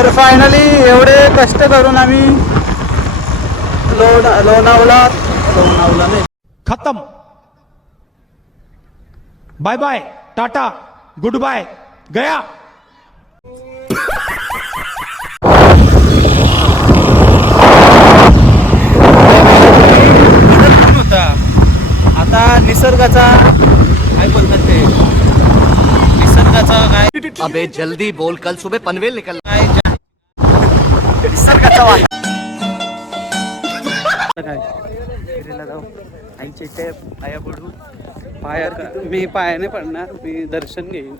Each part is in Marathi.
तर फायनली एवढे कष्ट करून आम्ही लोणावळा नाही खत्म. Bye bye, tata, good bye, गया. होता. आता निसर्गाचा काय बोलतात ते, निसर्गाचा काय, अबे जल्दी बोल, कल सुबह पनवेल निकल. काय निसर्गाचा वाट काय फिरायला जाऊ. आईचे इथे पाया पडू. मी पायाने पडणार, मी दर्शन घेईन,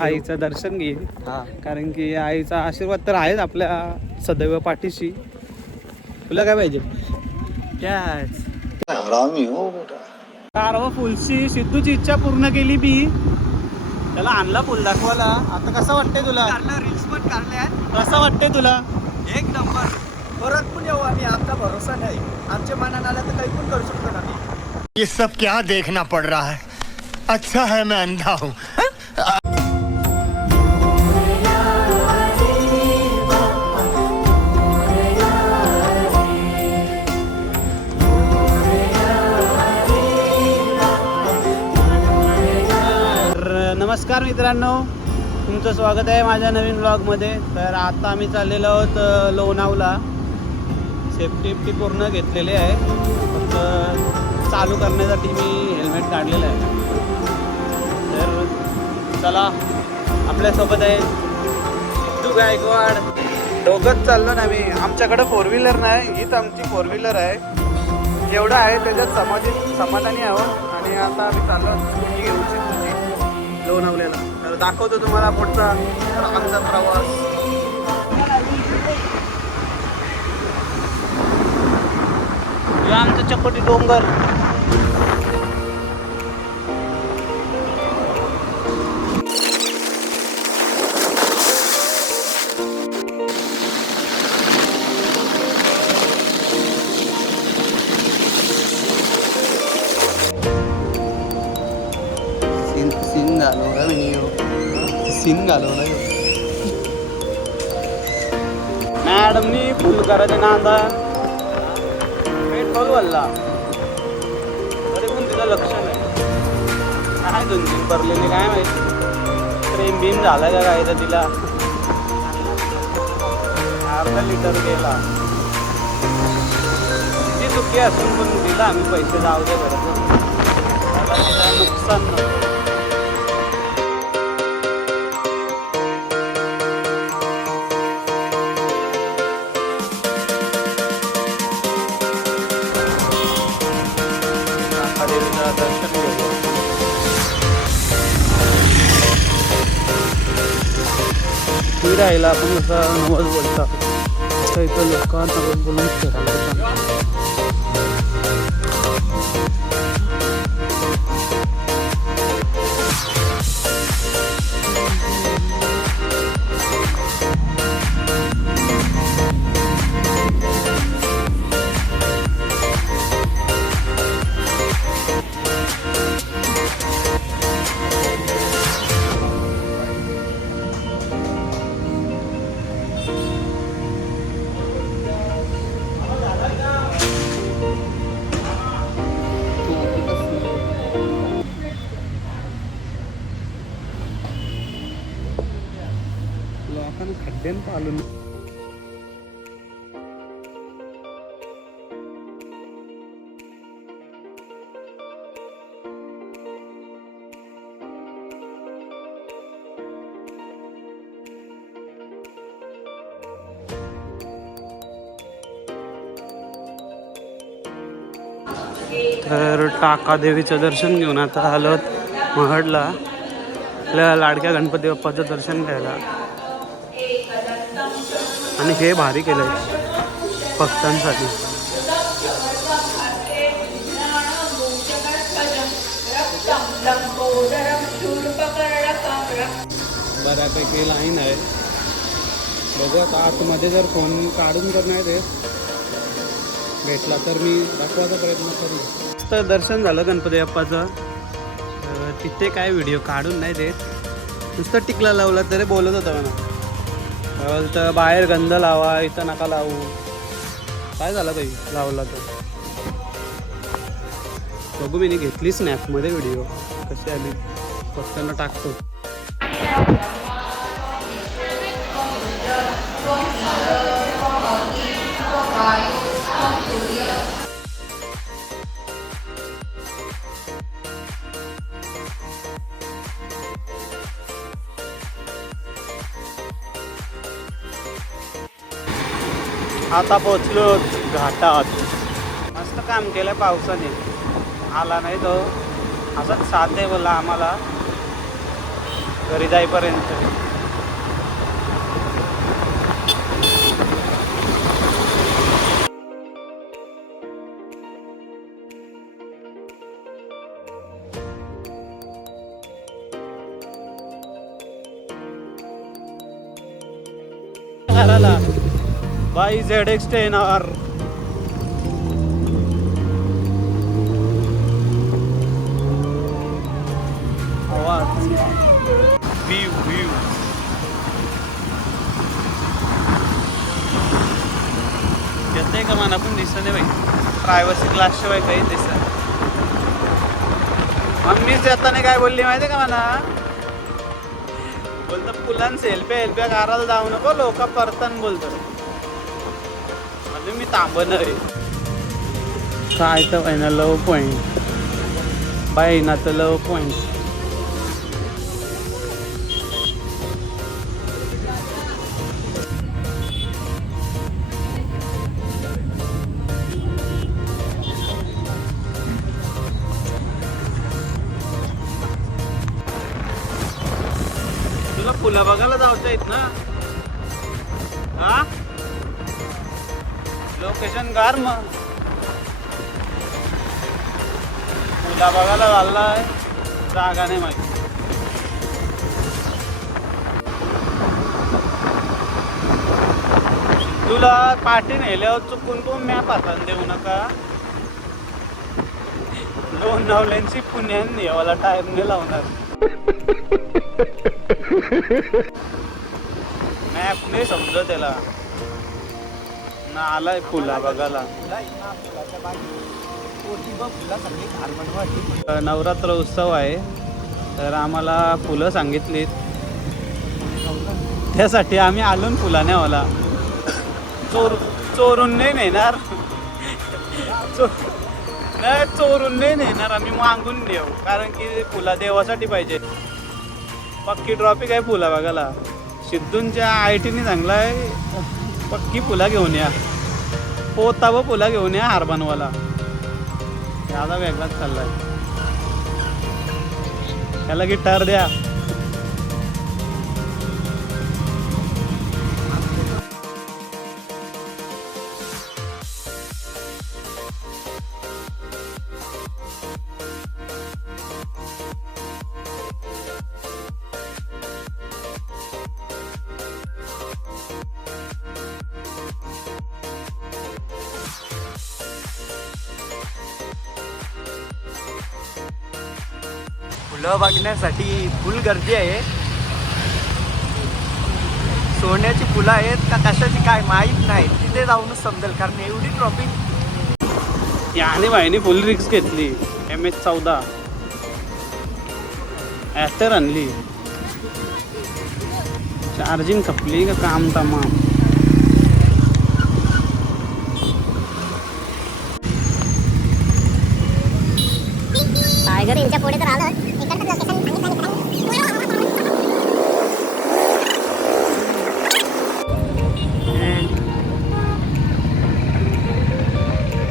आईचं दर्शन घेईन. कारण की आईचा आशीर्वाद तर आहेच आपल्या सदैव पाठीशी. तुला काय पाहिजे? हरामी हो बेटा. कारवा फुलशी सिद्धूची इच्छा पूर्ण केली मी. त्याला आणला फुल दाखवायला. आता कसं वाटतंय तुला? रील्स पण काढल्या. कसं वाटतंय तुला? एक नंबर. परत पण येऊ आम्ही, आमचा भरोसा नाही. आमच्या मनात आलं तर काही पण करू शकतो आम्ही. ये सब क्या देखना पड़ रहा है? अच्छा है मैं अंधा हूँ. नमस्कार मित्रांनो, तुमचं स्वागत आहे माझ्या नवीन ब्लॉगमध्ये. तर आता आम्ही चाललेलो आहोत लोणावळा. सेफ्टी पूर्ण घेतलेली आहे, फक्त चालू करण्यासाठी मी हेल्मेट काढलेलं आहे. तर चला, आपल्यासोबत आहे सिद्धू गायकवाड. दोघंच चाललो ना आम्ही. आमच्याकडं 4 व्हीलर नाही, हीच आमची 4 व्हीलर आहे. जेवढं आहे त्याच्यात समाधानी आहोत. आणि आता आम्ही चाललो स्कूटी घेऊन सिद्धूची लोणावळ्याला. तर दाखवतो तुम्हाला पुढचा आमचा प्रवास. हे आमचं चकोटी डोंगर. सीन घालवला सीन घालवला मॅडमनी फुल करायचे नांदा पेट्रोल वल्ला, तरी पण तिचं लक्ष नाही. काय 2-3 भरलेले काय माहिती. प्रेम बिम झाला का काय तर तिला. अर्धा लिटर गेला. ती चुकी असून पण दिला आम्ही पैसे. जाऊ दे बरं, नुकसान नको. राहिला आपण कसं नवस बोलता तर इथं लोकांना बोलून फिरायला. लोकांना खड्ड्यान पालून तर टाका देवीचं दर्शन घेऊन आता आलो महडला. आपल्या लाडक्या गणपती बाप्पाचं दर्शन घ्यायला. आणि हे भारी केलंय भक्तांसाठी. बऱ्यापैकी लाईन आहे. बघू आता आतमध्ये जर फोन काढून कर नाही देत भेटला तर मी दाखवायचा प्रयत्न करू. तर दर्शन झालं गणपती बाप्पाचं. तिथे काय व्हिडिओ काढून नाही देत, नुसतं टिकला लावला तरी बोलत होता मला. बोलतं बाहेर गंध लावा, इथं नका लावू. काय झालं बाई लावला तर. बघू मी घेतली स्नॅपमध्ये व्हिडिओ कशी आली फक्त टाकतो. आता पोचलो घाटात. मस्त काम केलं पावसाने. आला नाही तो असंच साथ दे बोला आम्हाला घरी जाईपर्यंत. घराला बाई ZX10R. आवाज व्ह्यू येते का मला पण दिसत नाही बाई. प्रायव्हसी ग्लास शिवाय काही दिसत. मम्मीच येताना काय बोलली माहिती का मला, बोलतं फुलां सेल्फ्या कारायला जाऊ नको लोक परतन बोलतो. म्हणजे मी थांबणार आहे काय तर आहे ना लव पॉईंट बाई ना तर लव पॉईंट. तुला फुलं बघायला जायचं आहेत ना. हा लोकेशन गार मग फुला बघायला चाललाय. जागा नाही माहिती. तुला पाठी नेल्यावर चुकून तो मॅप हातात देऊ नका. लोणावळ्यांची पुण्यान यावाला टाइम नाही लावणार. मॅप नाही समजत त्याला ना. आलाय फुला बघायला. नवरात्र उत्सव आहे तर आम्हाला फुलं सांगितलीत त्यासाठी आम्ही आलो फुलाने वाला. चोरून नाही नेणार. नाही चोरून नाही नेणार आम्ही मागून देऊ. कारण की फुला देवासाठी पाहिजे. पक्की ट्रॉफिक आहे फुला बघायला. सिद्धूंच्या ITने चांगला आहे. पक्की फुला घेऊन या. पोता व फुला घेऊन या हार बनवायला. याला वेगळाच चाललाय. त्याला गिटार द्या. फुलं बघण्यासाठी फुल गर्दी आहे. सोन्याची फुलं आहेत का कशाची काय माहीत नाही. तिथे जाऊनच समजेल कारण एवढी ट्रॉफिक. याने बाईने फुल रिक्स घेतली. MS-14 ॲटर आणली. चार्जिंग खपली का काम तमाम. घरी यांच्या पुढे तर आलं.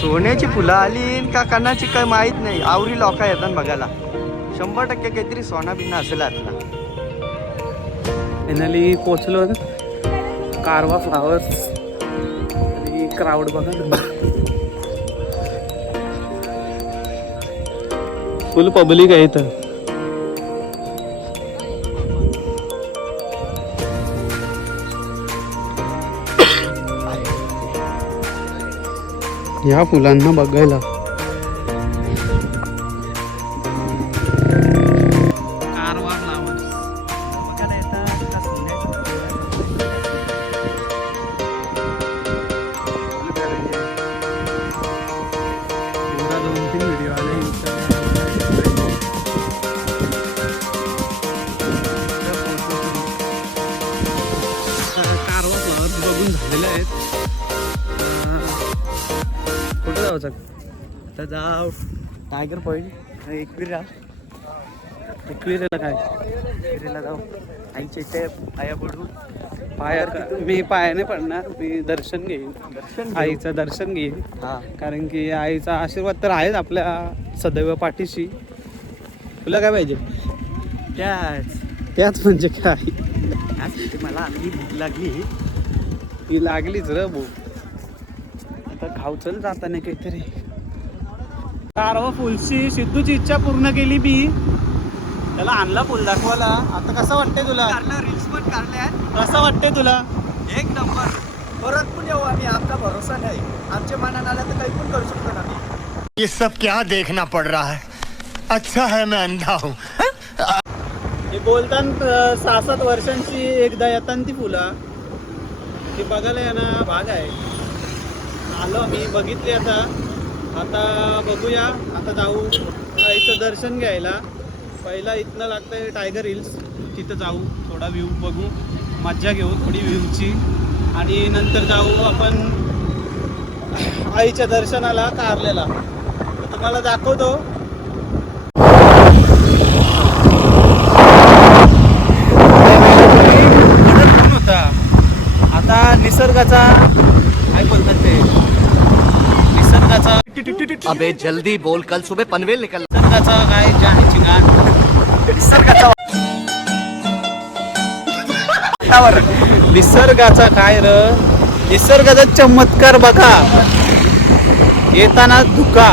सोन्याची फुलं आली का कणाची काय माहीत नाही. आवरी लोक येतात बघायला. 100% काहीतरी सोना बिना असेल आता. फायनली पोचलो कारवा फ्लावर्स. आणि क्राऊड बघा फुल पब्लिक आहे इथं. ह्या फुलांना बघायला कारवा फ्लावर्स. बघून झालेले आहेत. कुठं जायचं आता? जाऊ टायगर पॉईंट एकविरा एकविरेला जाऊ आईच्या इथे पाया पडू. मी पायाने पडणार, मी दर्शन घेईन, दर्शन आईचं दर्शन घेईन. हा कारण की आईचा आशीर्वाद तर आहेच आपल्या सदैव पाठीशी. तुला काय पाहिजे? त्याच म्हणजे काय? मला आपली भूक लागली. ही लागलीच र भूक. आता खाऊ चल जाताना काहीतरी. कारवा फुलची सिद्धूची इच्छा पूर्ण केली मी. त्याला आणला फुल दाखवायला. आता कसं वाटतंय तुला? रील्स पण काढल्या. कसं वाटतंय तुला? एक नंबर. परत पण येऊ आम्ही. आमचा भरोसा नाही. आमच्या मनात आला तर काही पण करू शकतो ना. ये सब क्या देखना पड़ रहा है? अच्छा है मैं अंधा हूँ. हे बोलताना 6-7 वर्षांची एकदा येतात ती फुलं. ती बघायला येणं भाग आहे. आलो आम्ही, बघितली आता बघूया. आता जाऊ आईचं दर्शन घ्यायला. पहिला इथनं लागतंय टायगर हिल्स. तिथं जाऊ, थोडा व्ह्यू बघू, मज्जा घेऊ थोडी व्ह्यूची. आणि नंतर जाऊ आपण आईच्या दर्शनाला कारलेला. तुम्हाला दाखवतो. आता निसर्गाचा काय बोलतात ते, निसर्गाचा अबे जल्दी बोल, कल सुबह पनवेल निकल. निसर्गाचा काय जे आहे निसर्गाचा काय र, निसर्गाचा चमत्कार बघा. येताना धुका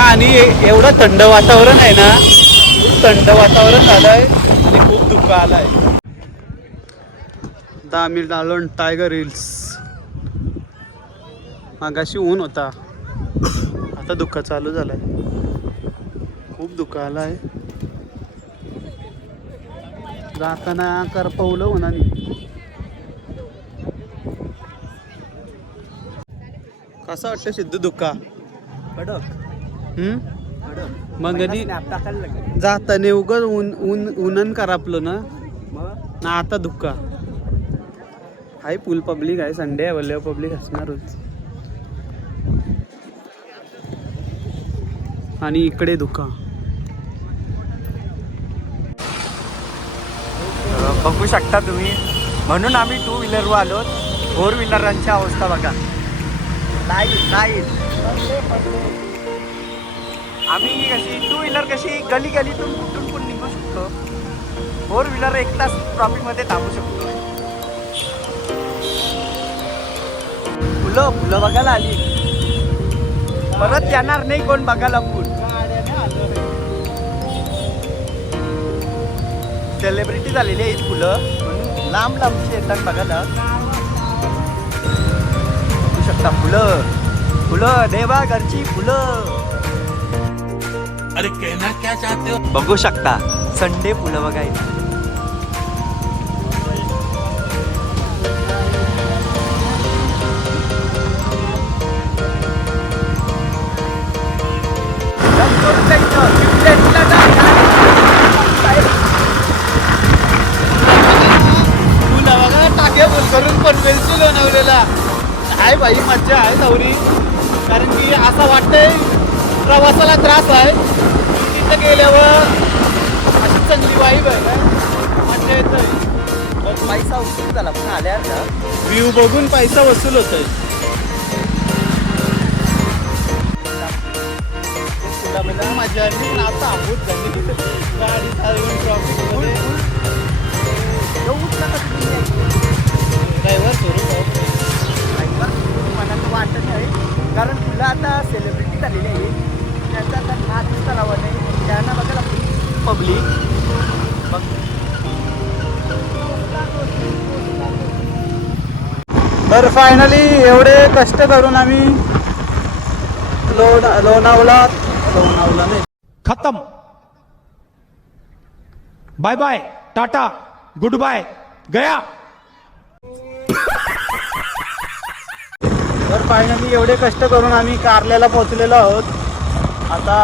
आणि एवढं थंड वातावरण आहे ना, खूप थंड वातावरण झालंय आणि खूप धुका आलाय. 10 मिनिट आलो टायगर हिल्स. मागाशी ऊन होता, आता धुका चालू झालाय. खूप धुका आलाय. जाताना करपवलं होणार. कसं वाटतं सिद्धू धुका? मग जाताना उगं ऊन करापलं ना आता धुका आहे. फुल पब्लिक आहे. संडे आहे, वल्ले पब्लिक असणारच. आणि इकडे धुका. बघू शकता तुम्ही. म्हणून आम्ही 2 व्हीलरवर आलो. 4 व्हीलरांची अवस्था बघा. लाईन आम्ही कशी 2 व्हीलर कशी गलीतून कुठून पण निघू शकतो. 4 व्हीलर 1 तास ट्रॉफिकमध्ये थांबू शकतो. फुलं बघायला आली. परत येणार नाही कोण बघायला. फुल सेलिब्रिटी झालेली आहेत फुलं, म्हणून लांबची येतात बघायला. बघू शकता फुलं देवा घरची फुलं. अरे कहना क्या चाहते हो? बघू शकता संडे फुलं बघायला. टाक्या फुल करून पनवेलची बनवलेला आहे भाई. मज्जा आहे नवरी. कारण की असं वाटतंय प्रवासाला त्रास आहे, तिथं गेल्यावर अशी चांगली वाईब आहे काय, मज्जा येतोय. पैसा उशीर झाला पण आल्यावर का व्ह्यू बघून पैसा वसूल होतोय. तुला मजा आली पण आता आहोत झाली गाडी चालवून ट्रॉफिकमध्ये. ड्रायव्हर स्वरूप मनात वाटत नाही. कारण तुला आता सेलिब्रिटी झालेली आहे. त्याचा आता नाच दिसता लावा नाही. त्यांना बघायला पब्लिक बघ. तर फायनली एवढे कष्ट करून आम्ही लोणावला नाही, खत्म. Bye bye, tata, good bye, गया. तर फायनली एवढे कष्ट करून आम्ही कारल्याला पोहोचलेलो आहोत. आता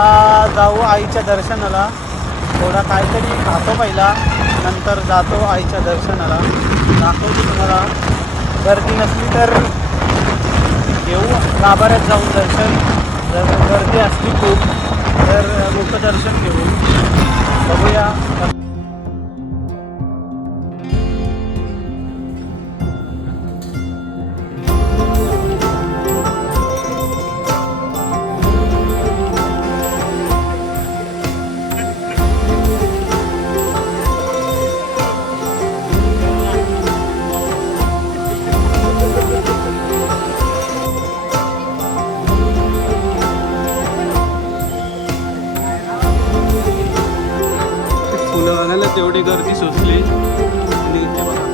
जाऊ आईच्या दर्शनाला. थोडा काहीतरी खातो पहिला, नंतर जातो आईच्या दर्शनाला. दाखवतो तुम्हाला गर्दी नसली तर घेऊ गाभाऱ्यात जाऊन दर्शन. जर गर्दी असली खूप तर मुखदर्शन घेऊ. बघूया. फुलं बघायला तेवढी गर्दी सुचली आणि इथे बघा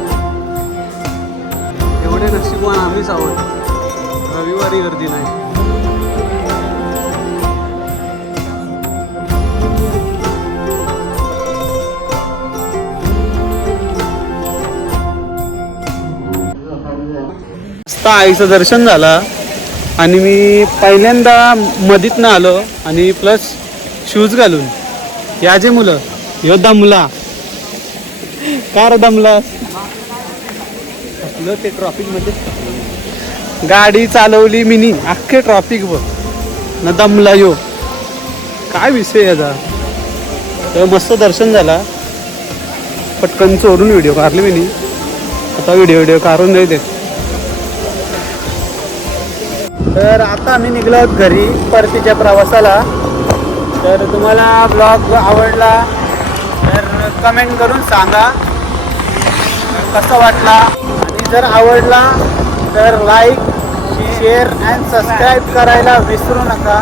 एवढे नशीबवान आम्हीच आहोत, रविवारी गर्दी नाही. मस्त आईचं दर्शन झालं आणि मी पहिल्यांदा मधीतनं आलो आणि प्लस शूज घालून. या जे मुलं यो दमला का रे दमला आपलं ते ट्रॉफिक मध्ये गाडी चालवली मिनी अख्खे ट्रॉफिक बघ न दमला यो. काय विषय याचा. तर मस्त दर्शन झाला. पटकन चोरून व्हिडिओ काढले मिनी. आता व्हिडिओ काढून नाही देत. तर आता आम्ही निघलो आहोत घरी परतीच्या प्रवासाला. तर तुम्हाला ब्लॉग आवडला तर कमेंट करून सांगा कसा वाटला. आणि जर आवडला तर लाईक शेअर अँड सबस्क्राईब करायला विसरू नका.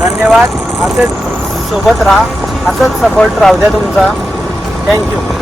धन्यवाद. असेच सोबत राहा, असंच सपोर्ट राहू द्या तुमचा. थँक्यू.